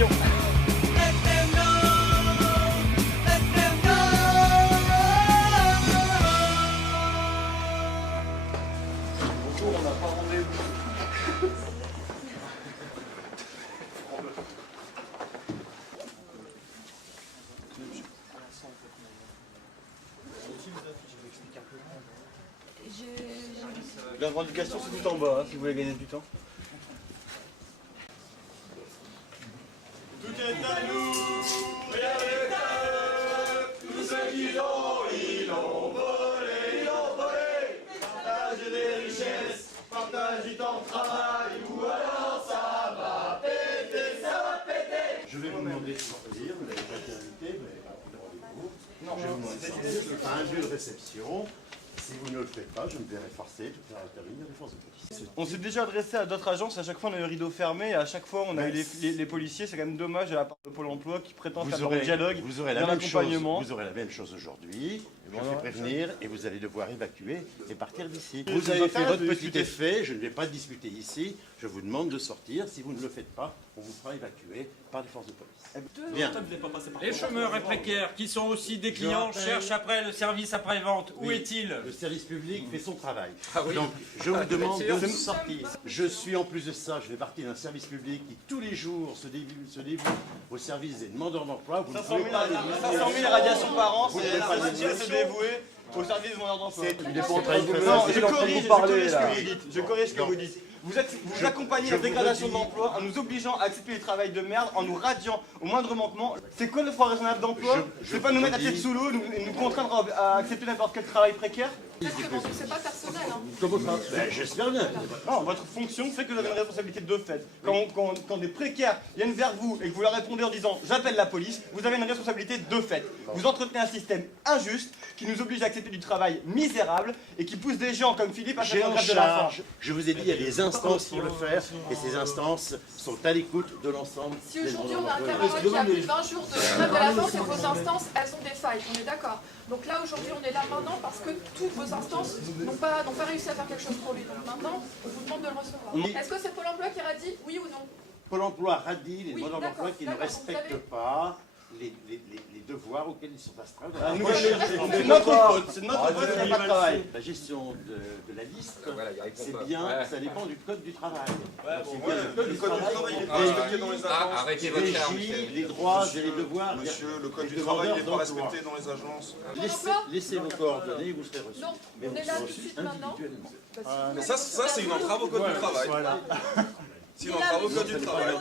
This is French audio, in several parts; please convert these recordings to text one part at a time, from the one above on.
manifestation. Bonjour, on n'a pas rendez-vous. La revendication, c'est tout en bas, hein, si vous voulez gagner du temps. Tout est à nous, rien n'est à eux. Tous ceux qui l'ont, ils l'ont volé, Partager des richesses, partage du temps de travail, ou alors ça va péter, ça va péter. Je vais vous demander de sortir, vous n'avez pas été invité, vous n'avez pas pris de rendez-vous. Je vais vous demander de sortir, je ferai un lieu de réception. Si vous ne le faites pas, je me verrai forcé de faire intervenir les forces de police. On s'est déjà adressé à d'autres agences, à chaque fois on a eu le rideau fermé, et à chaque fois on a eu les policiers, c'est quand même dommage à la part de Pôle emploi qui prétend faire un dialogue, vous aurez la même chose aujourd'hui, je vous fais prévenir et vous allez devoir évacuer et partir d'ici. Vous avez fait votre petit effet, je ne vais pas discuter ici, je vous demande de sortir, si vous ne le faites pas, on vous fera évacuer par les forces de police. Bien. Les chômeurs et précaires, qui sont aussi des clients, cherchent après le service après-vente. Où est-il? Le service public fait son travail. Ah oui. Donc, je vous demande de sortir. Je suis en plus de ça, je fais partie d'un service public qui tous les jours se dévoue au service des demandeurs d'emploi. 500 000 radiations par an, c'est se dévouer au service des demandeurs d'emploi. Je corrige ce que vous dites. Vous accompagnez la dégradation de l'emploi en nous obligeant à accepter du travail de merde, en nous radiant au moindre manquement. C'est quoi le droit raisonnable d'emploi? C'est pas nous mettre la tête sous l'eau et nous contraindre à accepter n'importe quel travail précaire? C'est pas personnel, hein. J'espère bien. Non, votre fonction fait que vous avez une responsabilité de fait. Quand des précaires viennent vers vous et que vous leur répondez en disant « j'appelle la police », vous avez une responsabilité de fait. Vous entretenez un système injuste qui nous oblige à accepter du travail misérable et qui pousse des gens comme Philippe à faire en grève de la faim. Je vous ai dit, il y a des instances pour le faire et ces instances sont à l'écoute de l'ensemble. Si aujourd'hui on a un camarade qui a plus de 20 jours de grève de la faim, c'est que vos instances, elles ont des failles, on est d'accord. Donc là aujourd'hui on est là maintenant parce que toutes vos instances n'ont pas réussi à faire quelque chose pour lui. Donc maintenant, on vous demande de le recevoir. Est-ce que c'est Pôle emploi qui radie, oui ou non? Pôle emploi radie les Oui, demandeurs d'emploi qui ne d'accord, respectent pas les devoirs auxquels ils sont astreints. C'est notre faute, c'est notre faute, il n'y a pas de travail. La gestion de la liste, c'est bien, ça dépend du code du travail. Le code du travail n'est pas respecté dans les agences. Arrêtez votre terme, les droits et les devoirs. Monsieur, le code du travail n'est pas respecté dans les agences. Laissez vos coordonnées et vous serez reçus. Non, on est là tout de suite maintenant. Mais ça c'est une entrave au code du travail. C'est une entrave au code du travail.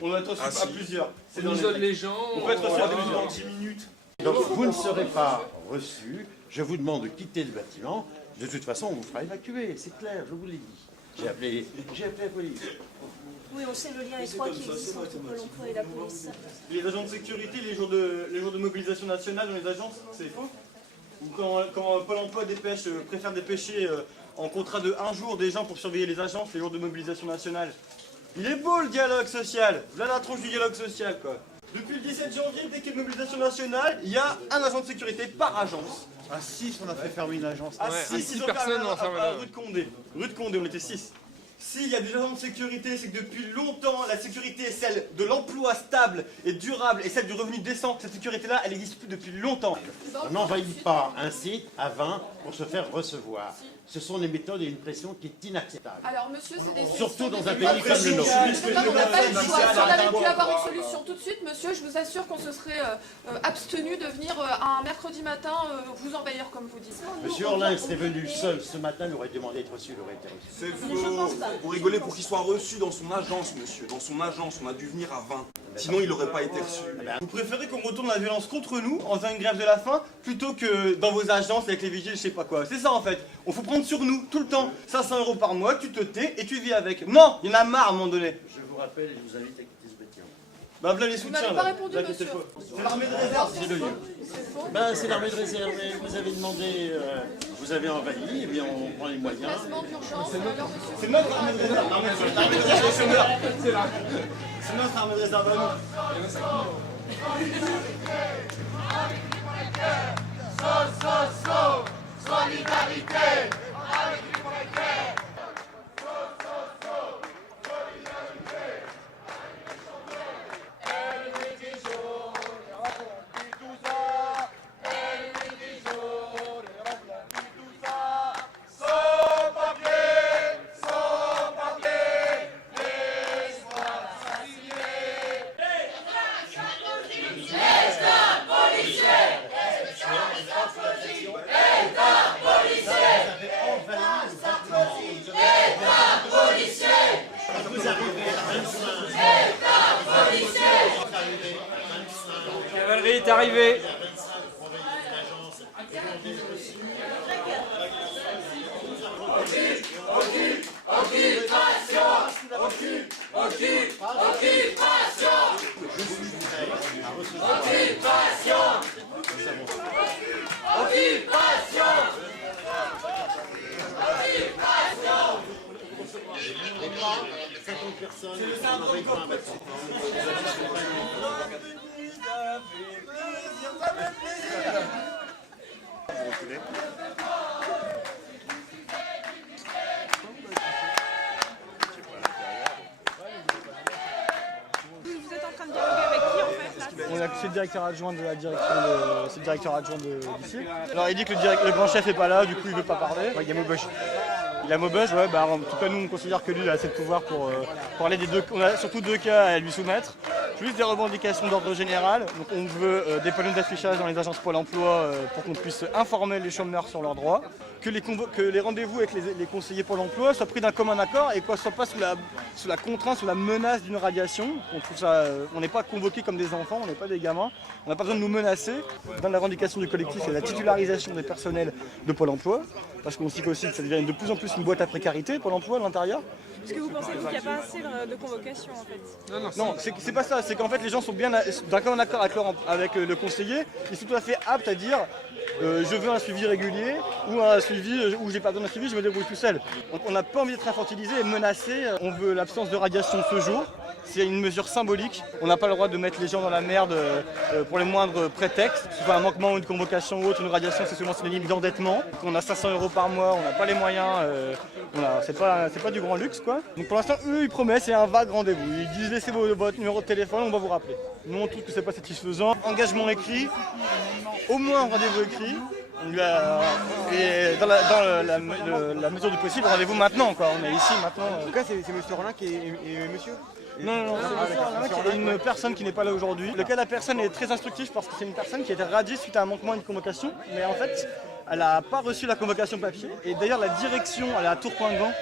On doit être reçu à plusieurs. On isole les gens. On peut être reçu à plusieurs en 10 minutes. Donc vous ne serez pas reçus. Je vous demande de quitter le bâtiment. De toute façon, on vous fera évacuer. C'est clair, je vous l'ai dit. J'ai appelé la police. Oui, on sait le lien étroit qui existe entre Pôle emploi et la police. Les agents de sécurité, les jours de mobilisation nationale dans les agences, c'est faux? Ou quand Pôle emploi préfère dépêcher en contrat de 1 jour des gens pour surveiller les agences, les jours de mobilisation nationale. Il est beau le dialogue social. Là la tronche du dialogue social quoi. Depuis le 17 janvier, dès qu'il y a une mobilisation nationale, il y a un agent de sécurité par agence. À 6, on a fait fermer une agence. À 6 6 personnes, on a fermé la- rue de Condé. Rue de Condé, on était 6. S'il y a des agents de sécurité, c'est que depuis longtemps, la sécurité est celle de l'emploi stable et durable et celle du revenu décent. Cette sécurité-là, elle n'existe plus depuis longtemps. On n'envahit pas un site à 20 pour se faire recevoir. Ce sont des méthodes et une pression qui est inacceptable. Alors monsieur, c'est des... Surtout dans un pays comme le nôtre. On n'a pas eu le choix. Si on avait pu avoir une solution tout de suite, monsieur, je vous assure qu'on se serait abstenu de venir un mercredi matin vous envahir comme vous dites. Monsieur Orlin serait venu seul ce matin, il aurait demandé d'être reçu, il aurait été reçu. C'est faux. Vous rigolez pour qu'il soit reçu dans son agence, monsieur. Dans son agence, on a dû venir à 20. Sinon, il n'aurait pas été reçu. Vous préférez qu'on retourne la violence contre nous en faisant une grève de la faim plutôt que dans vos agences avec les vigiles, je sais pas quoi. C'est ça en fait. On faut prendre sur nous tout le temps. 500 € par mois, tu te tais et tu vis avec. Non, il y en a marre à un moment donné. Je vous rappelle et je vous invite à quitter ce bâtiment. Bah voilà les Vous soutiens n'avez là. pas répondu, Là, monsieur. c'est l'armée de réserve, c'est le lieu. C'est faux. Ben, c'est l'armée de réserve, vous avez demandé, vous avez envahi, et bien on prend les moyens. Placement d'urgence. Alors monsieur. C'est notre armée de réserve. L'armée de réserve des chômeurs. C'est notre armée de réserve à nous. est arrivé. Vous êtes en train de dialoguer avec qui en fait là? C'est le directeur adjoint de la direction c'est le directeur adjoint de lycée. Alors il dit que le grand chef est pas là, du coup il veut pas parler. Ouais, il y a Maubeuge. Il a Maubeuge, ouais, bah en tout cas nous on considère que lui il a assez de pouvoir pour parler des deux. On a surtout 2 cas à lui soumettre, plus des revendications d'ordre général. Donc on veut des panneaux d'affichage dans les agences Pôle emploi pour qu'on puisse informer les chômeurs sur leurs droits, que les rendez-vous avec les conseillers Pôle emploi soient pris d'un commun accord et qu'on soit pas sous la contrainte, sous la menace d'une radiation. On trouve ça, on n'est pas convoqués comme des enfants, on n'est pas des gamins, on n'a pas besoin de nous menacer. Dans la revendication du collectif, c'est la titularisation des personnels de Pôle emploi, parce qu'on sait aussi que ça devient de plus en plus une boîte à précarité, Pôle emploi à l'intérieur. Est-ce que vous pensez qu'il n'y a pas assez de convocations en fait? Non, c'est pas ça, c'est qu'en fait les gens sont bien d'accord en accord avec le conseiller, ils sont tout à fait aptes à dire je veux un suivi régulier ou un suivi où j'ai pas besoin d'un suivi, je me débrouille tout seul. Donc on n'a pas envie d'être infantilisé et menacé, on veut l'absence de radiation ce jour. C'est une mesure symbolique, on n'a pas le droit de mettre les gens dans la merde pour les moindres prétextes, que ce soit un manquement ou une convocation ou autre, une radiation c'est seulement synonyme d'endettement. On a 500 € par mois, on n'a pas les moyens, c'est pas du grand luxe quoi. Donc pour l'instant eux ils promettent, c'est un vague rendez-vous, ils disent laissez votre numéro de téléphone, on va vous rappeler. Nous on trouve que c'est pas satisfaisant, engagement écrit, au moins un rendez-vous écrit. Et dans la mesure du possible, rendez-vous maintenant quoi, on est ici maintenant. En tout cas, c'est monsieur Rollin qui est monsieur. Non, c'est Rollin qui est une personne qui n'est pas là aujourd'hui. Le cas de la personne est très instructif parce que c'est une personne qui a été radiée suite à un manquement à une convocation, mais en fait, elle n'a pas reçu la convocation papier. Et d'ailleurs, la direction, elle est à Tourcoing-Gand,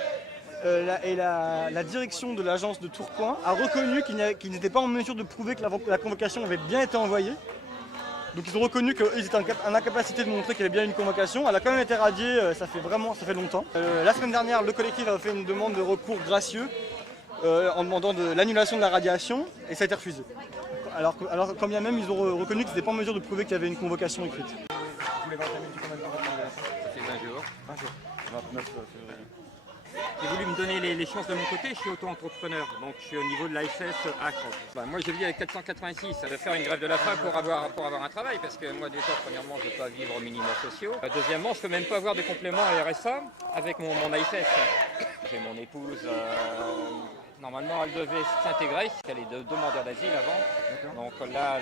et la direction de l'agence de Tourcoing a reconnu qu'ils n'étaient pas en mesure de prouver que la convocation avait bien été envoyée. Donc ils ont reconnu qu'ils étaient en incapacité de montrer qu'il y avait bien une convocation. Elle a quand même été radiée, ça fait longtemps. La semaine dernière, le collectif a fait une demande de recours gracieux en demandant l'annulation de la radiation et ça a été refusé. Alors quand bien même ils ont reconnu qu'ils n'étaient pas en mesure de prouver qu'il y avait une convocation écrite. Vous voulez entamer depuis combien de temps votre mandat? Ça fait 20 jours. 20 jours. 29 février. J'ai voulu me donner les chances de mon côté, je suis auto-entrepreneur, donc je suis au niveau de l'ASS Acre. Moi je vis avec 486, ça veut faire une grève de la faim pour avoir un travail, parce que moi déjà premièrement je ne peux pas vivre aux minima sociaux. Deuxièmement je ne peux même pas avoir de complément à RSA avec mon ASS. J'ai mon épouse, normalement elle devait s'intégrer, elle est demandeur d'asile avant. Donc là,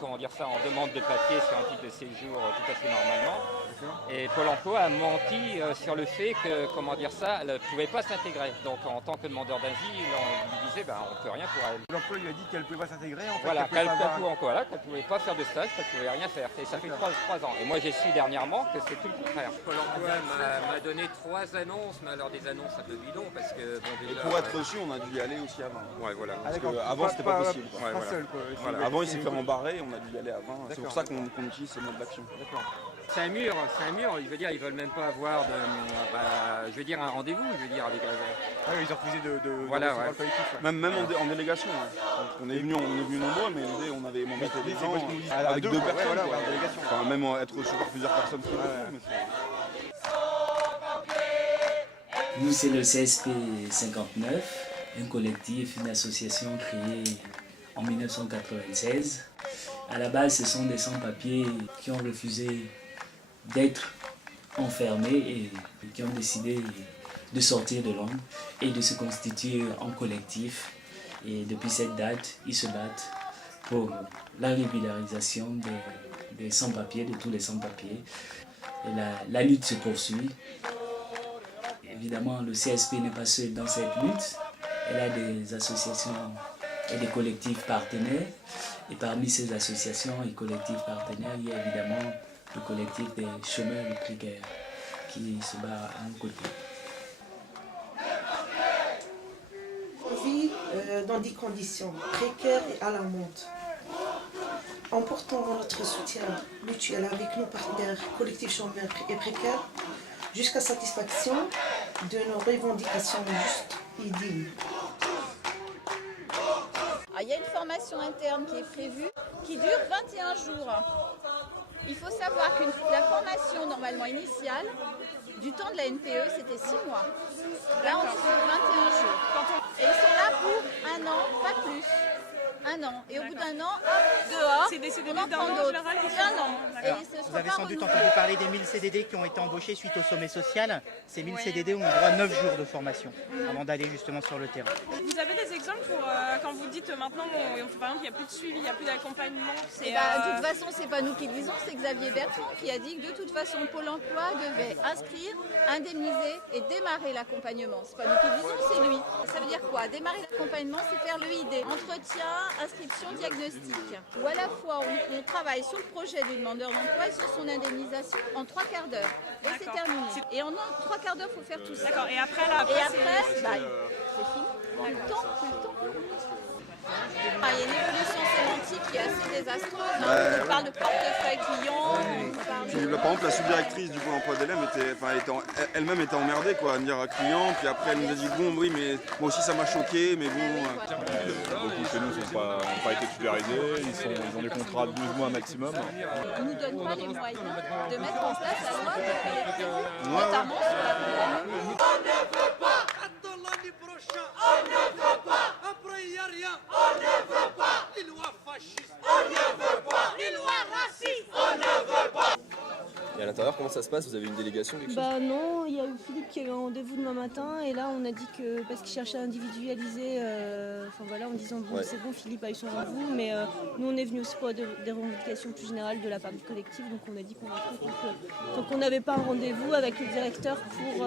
en demande de papier sur un titre de séjour tout à fait normalement. Et Pôle emploi a menti sur le fait que, elle ne pouvait pas s'intégrer. Donc en tant que demandeur d'asile, on lui disait, on ne peut rien pour elle. L'emploi lui a dit qu'elle ne pouvait pas s'intégrer en fait. Voilà, qu'elle ne pouvait pas faire de stage, qu'elle ne pouvait rien faire. Et ça fait 3 ans. Et moi j'ai su dernièrement que c'est tout le contraire. Pôle emploi m'a donné 3 annonces, mais alors des annonces un peu bidons parce que... Pour être reçu, on a dû y aller aussi avant. Ouais, voilà. Parce qu'avant, c'était pas possible. Pas seul quoi. Voilà. Avant, il s'est fait embarrer, on a dû y aller avant. C'est pour ça qu'on utilise ces modes d'action. C'est un mur, je veux dire, ils veulent même pas avoir un rendez-vous, avec Ah oui, ils ont refusé de voilà, recevoir le collectif. Même en délégation. On est venus nombreux, mais l'idée, on avait mandaté des gens avec 2 personnes. Voilà, quoi. en délégation. Enfin, même être reçu par plusieurs personnes. Nous, c'est le CSP 59, un collectif, une association créée en 1996. À la base, ce sont des sans-papiers qui ont refusé d'être enfermés et qui ont décidé de sortir de Londres et de se constituer en collectif. Et depuis cette date, ils se battent pour la régularisation des sans-papiers, de tous les sans-papiers. Et la lutte se poursuit. Évidemment, le CSP n'est pas seul dans cette lutte. Elle a des associations et des collectifs partenaires. Et parmi ces associations et collectifs partenaires, il y a évidemment le collectif des chômeurs et précaires qui se bat à un côté. On vit dans des conditions précaires et alarmantes. En portant notre soutien mutuel avec nos partenaires collectifs chômeurs et précaires, jusqu'à satisfaction de nos revendications justes et dignes. Il y a une formation interne qui est prévue, qui dure 21 jours. Il faut savoir que la formation normalement initiale, du temps de la NPE, c'était 6 mois. Là, on est sur 21 jours. Et ils sont là pour 1 an, pas plus. 1 an. Et au bout d'1 an, hop, dehors, C'est des CDD on en d'un prend an en d'autres. général qui sont- Un an. Et ce Vous sera avez pas sans doute renouvelé. entendu parler des 1000 CDD qui ont été embauchés suite au sommet social. Ces 1000 CDD ont eu droit à 9 jours de formation avant d'aller justement sur le terrain. Vous avez des exemples pour quand vous dites maintenant, par exemple, il n'y a plus de suivi, il n'y a plus d'accompagnement. Et de toute façon, c'est pas nous qui le disons, c'est Xavier Bertrand qui a dit que de toute façon, Pôle emploi devait inscrire, indemniser et démarrer l'accompagnement. C'est pas nous qui le disons, c'est lui. Ça veut dire quoi? Démarrer l'accompagnement, c'est faire le ID. Entretien, inscription, diagnostic. Ou à la fois, on travaille sur le projet du demandeur d'emploi et sur son indemnisation en 3 quarts d'heure. Et c'est terminé. Et en 3 quarts d'heure, il faut faire tout ça. D'accord, et après, là, Et après, c'est fini. Plus le temps, plus le temps. Il y a une évolution sémantique qui est assez désastreuse. On parle de portefeuille client. Puis, par exemple, la sous-directrice du Pôle emploi d'Elem elle-même était emmerdée quoi, à me dire client, puis après elle nous a dit bon oui mais moi aussi ça m'a choqué, mais bon. Beaucoup chez nous n'ont pas été tubérisés, ils ont des contrats de 12 mois maximum. On ne nous donne pas les moyens de mettre en place la loi qui est prévue, notamment sur la compagnie. On ne veut pas attendre l'année prochaine. On ne veut pas. Après il n'y a rien. On ne veut pas. Les lois fascistes. On ne veut pas. Les lois racistes. On ne veut pas. Et à l'intérieur, comment ça se passe? Vous avez une délégation, quelque chose? Bah non, il y a eu Philippe qui a eu un rendez-vous demain matin et là on a dit que parce qu'il cherchait à individualiser, en disant bon c'est bon, Philippe a eu son rendez-vous, mais nous on est venu aussi pour des revendications plus générales de la part du collectif, donc on a dit qu'on donc on n'avait pas un rendez-vous avec le directeur pour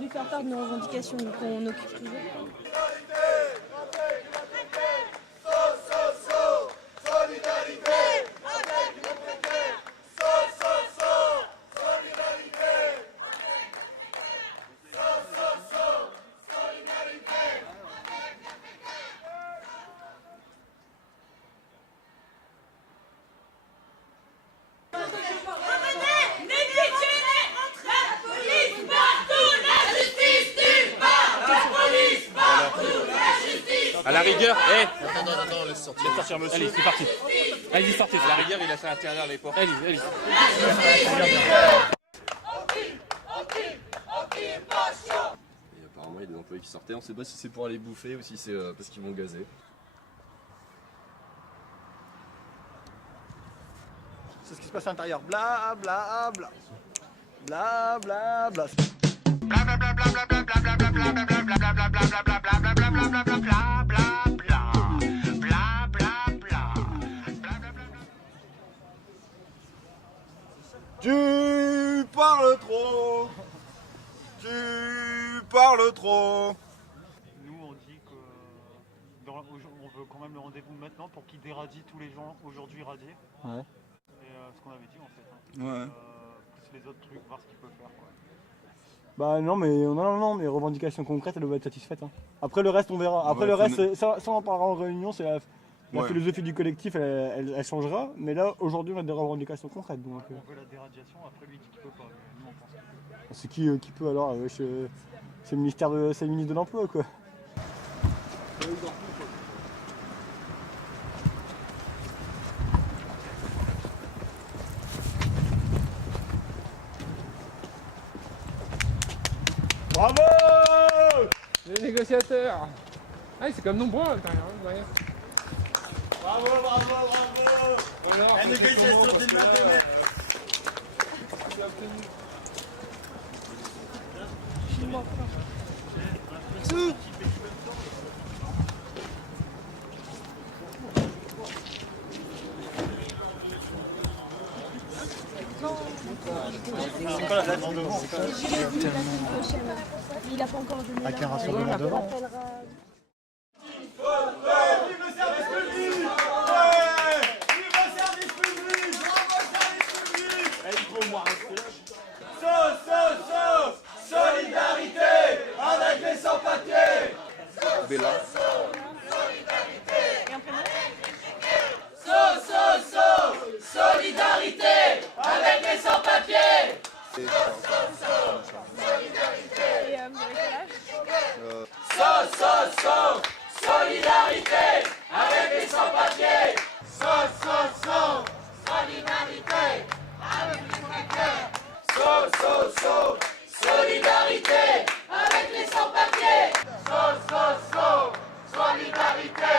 lui faire part de nos revendications, donc on occupe toujours. À la rigueur, Attends, laisse sortir monsieur. Allez, c'est parti. Allez, sortez. À la rigueur, il a fait interdire les portes. Allez. Et apparemment, il y a des employés qui sortaient. On ne sait pas si c'est pour aller bouffer ou si c'est parce qu'ils vont gazer. C'est ce qui se passe à l'intérieur. Bla bla bla. Bla bla bla. Tu parles trop. Tu parles trop. Nous on dit que on veut quand même le rendez-vous maintenant pour qu'il déradie tous les gens aujourd'hui radiés. Ouais. Et ce qu'on avait dit en fait. Ouais. Plus les autres trucs, voir ce qu'il peut faire quoi. Bah non mais revendications concrètes elles doivent être satisfaites. Hein. Après le reste on verra. Après le reste, ça on en parlera en réunion, c'est la philosophie du collectif elle changera, mais là aujourd'hui on a des revendications concrètes. Donc, on veut la déradiation, après lui dit qu'il peut pas, mais nous on pense qu'il peut. c'est qui peut alors c'est le ministère c'est le ministre de l'emploi quoi. Bravo! Les négociateurs. Ah, c'est comme nombreux à l'intérieur. Bravo. La négociation des mains. Il a pas encore donné avec un rassemblement devant. Solidarité avec les sans-papiers. Bella. Et un prénom? solidarité avec les sans-papiers. Solidarité avec les précaires. Solidarité avec les sans-papiers. Solidarité